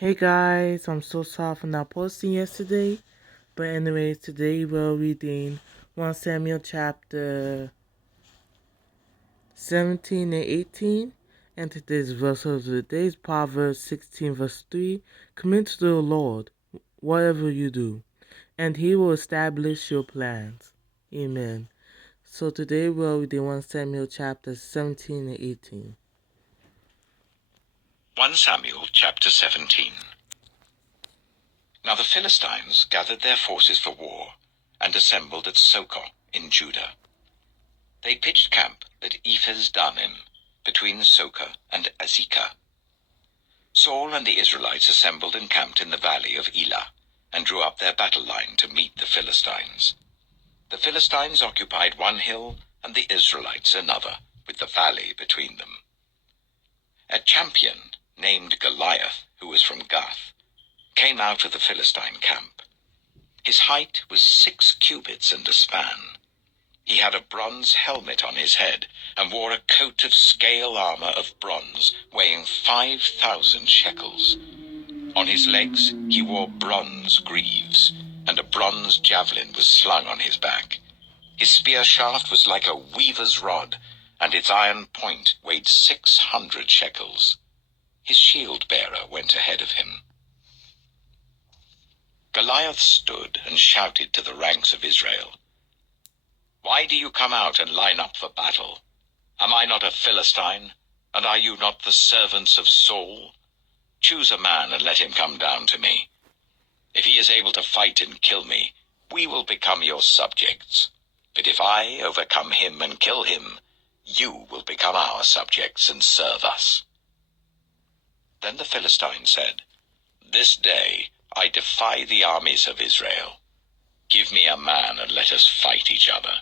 Hey guys, I'm so sorry for not posting yesterday. But anyways, today we're reading 1 Samuel chapter 17 and 18. And today's verse of the day is Proverbs 16 verse 3. Commit to the Lord whatever you do, and he will establish your plans. Amen. So today we're reading 1 Samuel chapter 17 and 18. 1 Samuel chapter 17. Now the Philistines gathered their forces for war, and assembled at Socoh in Judah. They pitched camp at Ephes-dammim, between Socoh and Azekah. Saul and the Israelites assembled and camped in the valley of Elah, and drew up their battle line to meet the Philistines. The Philistines occupied one hill, and the Israelites another, with the valley between them. A champion named Goliath, who was from Gath, came out of the Philistine camp. His height was 6 cubits and a span. He had a bronze helmet on his head, and wore a coat of scale armor of bronze, weighing 5,000 shekels. On his legs he wore bronze greaves, and a bronze javelin was slung on his back. His spear shaft was like a weaver's rod, and its iron point weighed 600 shekels. His shield-bearer went ahead of him. Goliath stood and shouted to the ranks of Israel, "Why do you come out and line up for battle? Am I not a Philistine, and are you not the servants of Saul? Choose a man and let him come down to me. If he is able to fight and kill me, we will become your subjects. But if I overcome him and kill him, you will become our subjects and serve us." Then the Philistine said, "This day I defy the armies of Israel. Give me a man and let us fight each other."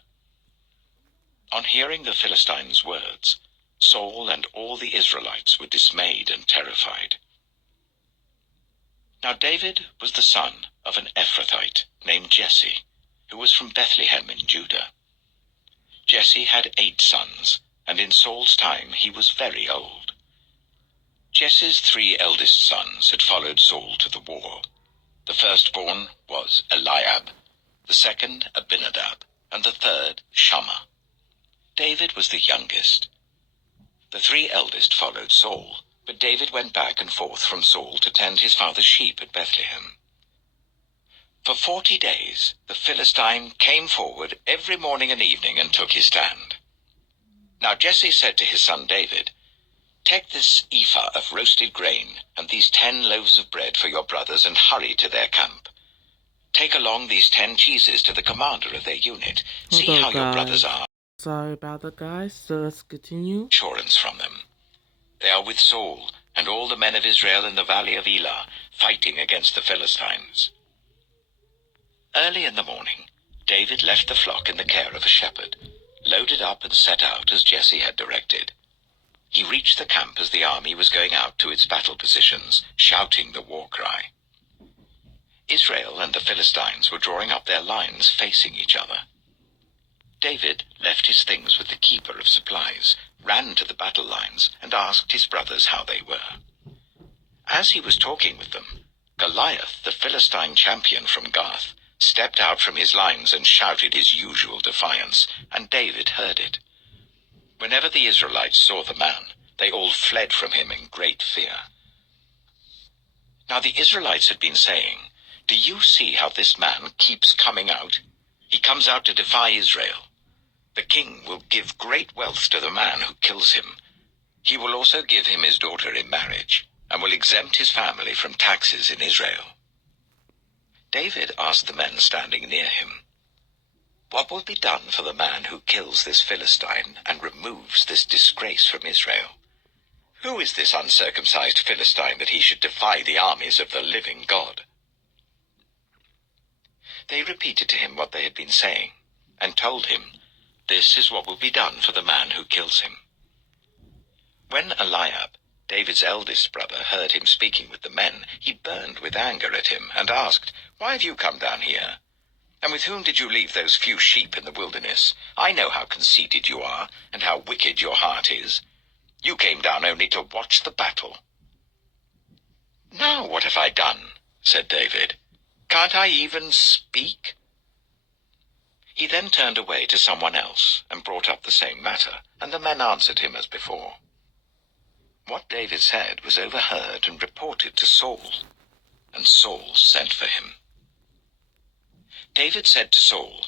On hearing the Philistines' words, Saul and all the Israelites were dismayed and terrified. Now David was the son of an Ephrathite named Jesse, who was from Bethlehem in Judah. Jesse had 8 sons, and in Saul's time he was very old. Jesse's 3 eldest sons had followed Saul to the war. The firstborn was Eliab, the second Abinadab, and the third Shammah. David was the youngest. The 3 eldest followed Saul, but David went back and forth from Saul to tend his father's sheep at Bethlehem. For 40 days the Philistine came forward every morning and evening and took his stand. Now Jesse said to his son David, "Take this ephah of roasted grain and these 10 loaves of bread for your brothers and hurry to their camp. Take along these 10 cheeses to the commander of their unit. See how your brothers are." Sorry about that, guys. So let's continue. Assurance from them. They are with Saul and all the men of Israel in the valley of Elah, fighting against the Philistines. Early in the morning, David left the flock in the care of a shepherd, loaded up and set out as Jesse had directed. He reached the camp as the army was going out to its battle positions, shouting the war cry. Israel and the Philistines were drawing up their lines facing each other. David left his things with the keeper of supplies, ran to the battle lines, and asked his brothers how they were. As he was talking with them, Goliath, the Philistine champion from Gath, stepped out from his lines and shouted his usual defiance, and David heard it. Whenever the Israelites saw the man, they all fled from him in great fear. Now the Israelites had been saying, "Do you see how this man keeps coming out? He comes out to defy Israel. The king will give great wealth to the man who kills him. He will also give him his daughter in marriage, and will exempt his family from taxes in Israel." David asked the men standing near him, "What will be done for the man who kills this Philistine and removes this disgrace from Israel? Who is this uncircumcised Philistine that he should defy the armies of the living God?" They repeated to him what they had been saying, and told him, "This is what will be done for the man who kills him." When Eliab, David's eldest brother, heard him speaking with the men, he burned with anger at him, and asked, "Why have you come down here? And with whom did you leave those few sheep in the wilderness? I know how conceited you are, and how wicked your heart is. You came down only to watch the battle." "Now what have I done?" said David. "Can't I even speak?" He then turned away to someone else and brought up the same matter, and the men answered him as before. What David said was overheard and reported to Saul, and Saul sent for him. David said to Saul,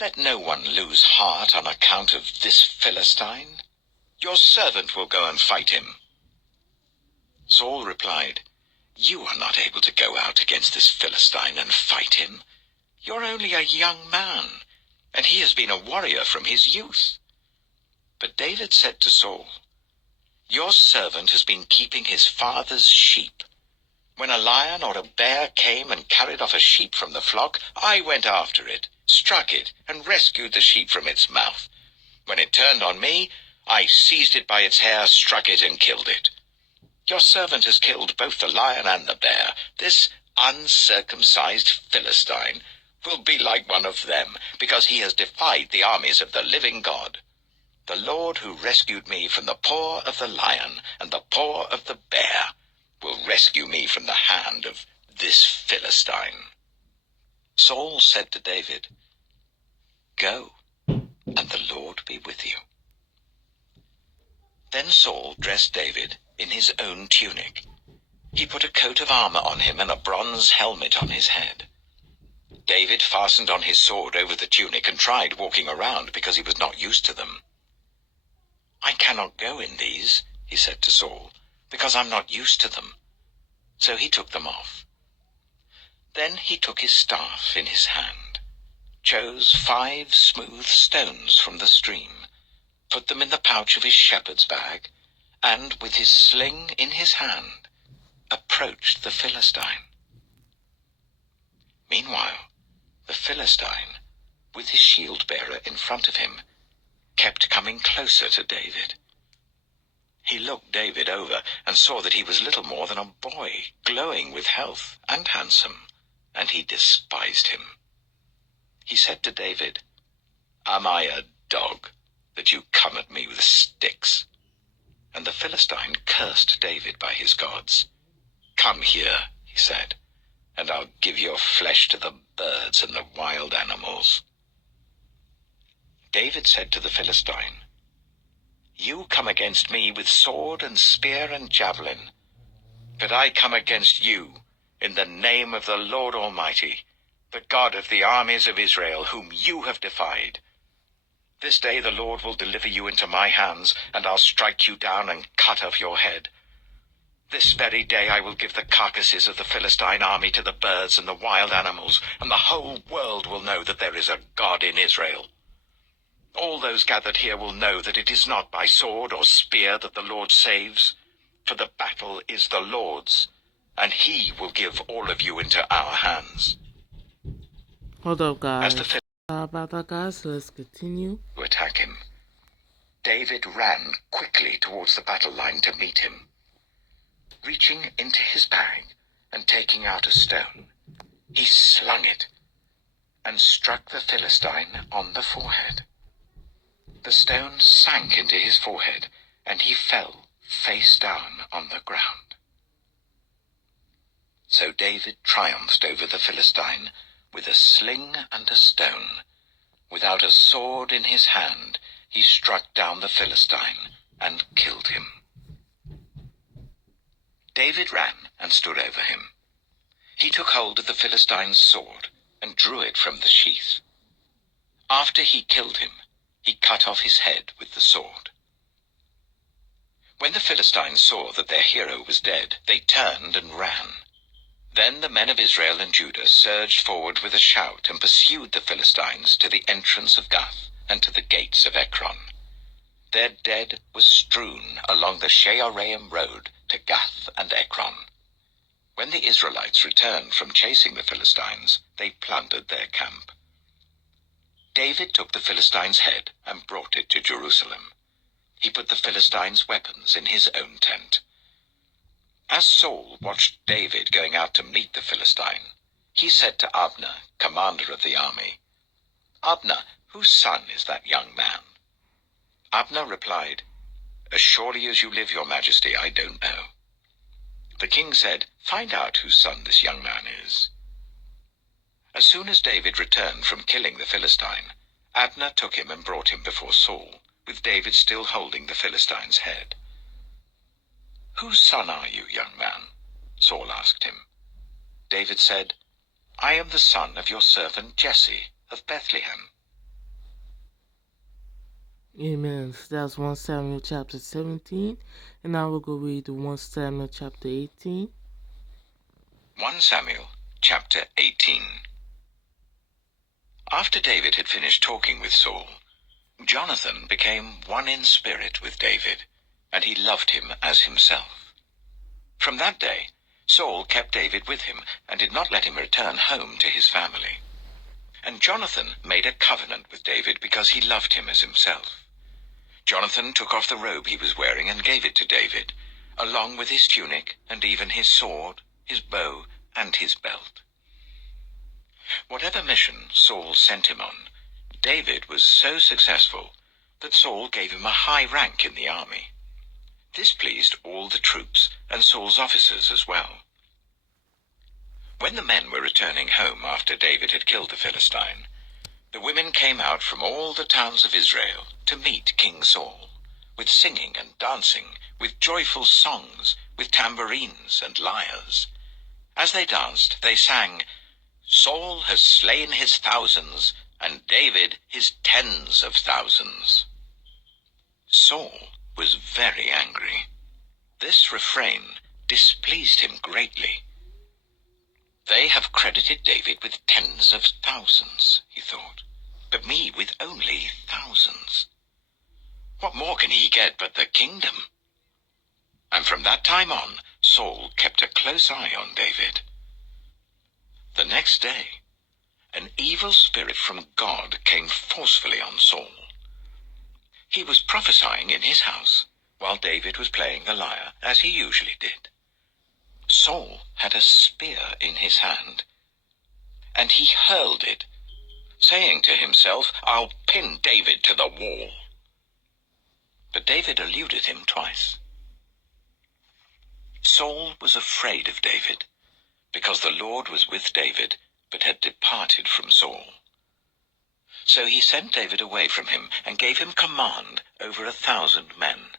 "Let no one lose heart on account of this Philistine. Your servant will go and fight him." Saul replied, "You are not able to go out against this Philistine and fight him. You're only a young man, and he has been a warrior from his youth." But David said to Saul, "Your servant has been keeping his father's sheep. When a lion or a bear came and carried off a sheep from the flock, I went after it, struck it, and rescued the sheep from its mouth. When it turned on me, I seized it by its hair, struck it, and killed it. Your servant has killed both the lion and the bear. This uncircumcised Philistine will be like one of them, because he has defied the armies of the living God. The Lord who rescued me from the paw of the lion and the paw of the bear will rescue me from the hand of this Philistine." Saul said to David, "Go, and the Lord be with you." Then Saul dressed David in his own tunic. He put a coat of armor on him and a bronze helmet on his head. David fastened on his sword over the tunic and tried walking around because he was not used to them. "I cannot go in these," he said to Saul, "because I'm not used to them." So he took them off. Then he took his staff in his hand, chose 5 smooth stones from the stream, put them in the pouch of his shepherd's bag, and with his sling in his hand, approached the Philistine. Meanwhile, the Philistine, with his shield-bearer in front of him, kept coming closer to David. He looked David over and saw that he was little more than a boy, glowing with health and handsome, and he despised him. He said to David, "Am I a dog that you come at me with sticks?" And the Philistine cursed David by his gods. "Come here," he said, "and I'll give your flesh to the birds and the wild animals." David said to the Philistine, "You come against me with sword and spear and javelin, but I come against you in the name of the Lord Almighty, the God of the armies of Israel, whom you have defied. This day the Lord will deliver you into my hands, and I'll strike you down and cut off your head. This very day I will give the carcasses of the Philistine army to the birds and the wild animals, and the whole world will know that there is a God in Israel. All those gathered here will know that it is not by sword or spear that the Lord saves, for the battle is the Lord's, and he will give all of you into our hands." Hold up, As guys. the Philistines About that, guys. So let's continue. to attack him, David ran quickly towards the battle line to meet him. Reaching into his bag and taking out a stone, he slung it and struck the Philistine on the forehead. The stone sank into his forehead, and he fell face down on the ground. So David triumphed over the Philistine with a sling and a stone. Without a sword in his hand, he struck down the Philistine and killed him. David ran and stood over him. He took hold of the Philistine's sword and drew it from the sheath. After he killed him, he cut off his head with the sword. When the Philistines saw that their hero was dead, they turned and ran. Then the men of Israel and Judah surged forward with a shout and pursued the Philistines to the entrance of Gath and to the gates of Ekron. Their dead was strewn along the Shearaim road to Gath and Ekron. When the Israelites returned from chasing the Philistines, they plundered their camp. David took the Philistine's head and brought it to Jerusalem. He put the Philistines' weapons in his own tent. As Saul watched David going out to meet the Philistine, he said to Abner, commander of the army, "Abner, whose son is that young man?" Abner replied, "As surely as you live, your majesty, I don't know." the king said, "Find out whose son this young man is." As soon as David returned from killing the Philistine, Abner took him and brought him before Saul, with David still holding the Philistine's head. "Whose son are you, young man?" Saul asked him. David said, "I am the son of your servant Jesse of Bethlehem." Amen. So that's 1 Samuel chapter 17. And now we'll go read the 1 Samuel chapter 18. 1 Samuel chapter 18. After David had finished talking with Saul, Jonathan became one in spirit with David, and he loved him as himself. From that day, Saul kept David with him and did not let him return home to his family. And Jonathan made a covenant with David because he loved him as himself. Jonathan took off the robe he was wearing and gave it to David, along with his tunic and even his sword, his bow, and his belt. Whatever mission Saul sent him on, David was so successful that Saul gave him a high rank in the army. This pleased all the troops and Saul's officers as well. When the men were returning home after David had killed the Philistine, the women came out from all the towns of Israel to meet King Saul, with singing and dancing, with joyful songs, with tambourines and lyres. As they danced, they sang, "Saul has slain his thousands, and David his tens of thousands." Saul was very angry. This refrain displeased him greatly. "They have credited David with tens of thousands," he thought, "but me with only thousands. What more can he get but the kingdom?" And from that time on, Saul kept a close eye on David. The next day, an evil spirit from God came forcefully on Saul. He was prophesying in his house, while David was playing the lyre, as he usually did. Saul had a spear in his hand, and he hurled it, saying to himself, "I'll pin David to the wall." But David eluded him twice. Saul was afraid of David, because the Lord was with David, but had departed from Saul. So he sent David away from him and gave him command over 1,000 men.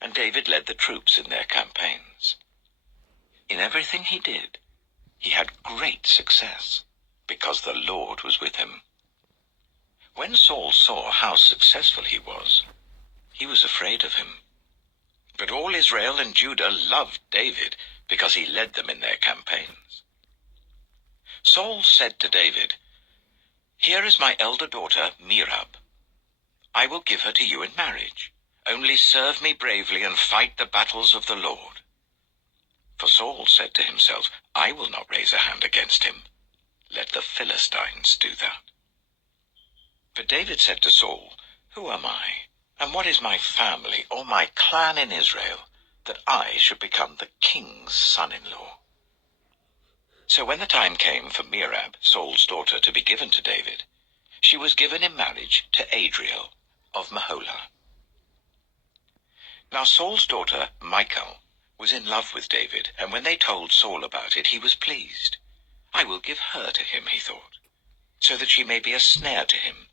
And David led the troops in their campaigns. In everything he did, he had great success, because the Lord was with him. When Saul saw how successful he was afraid of him. But all Israel and Judah loved David, because he led them in their campaigns. Saul said to David, "Here is my elder daughter, Merab. I will give her to you in marriage. Only serve me bravely and fight the battles of the Lord." For Saul said to himself, "I will not raise a hand against him. Let the Philistines do that." But David said to Saul, "Who am I, and what is my family or my clan in Israel, that I should become the king's son-in-law?" So when the time came for Merab, Saul's daughter, to be given to David, she was given in marriage to Adriel of Meholah. Now Saul's daughter, Michal, was in love with David, and when they told Saul about it, he was pleased. "I will give her to him," he thought, "so that she may be a snare to him,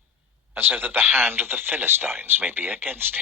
and so that the hand of the Philistines may be against him."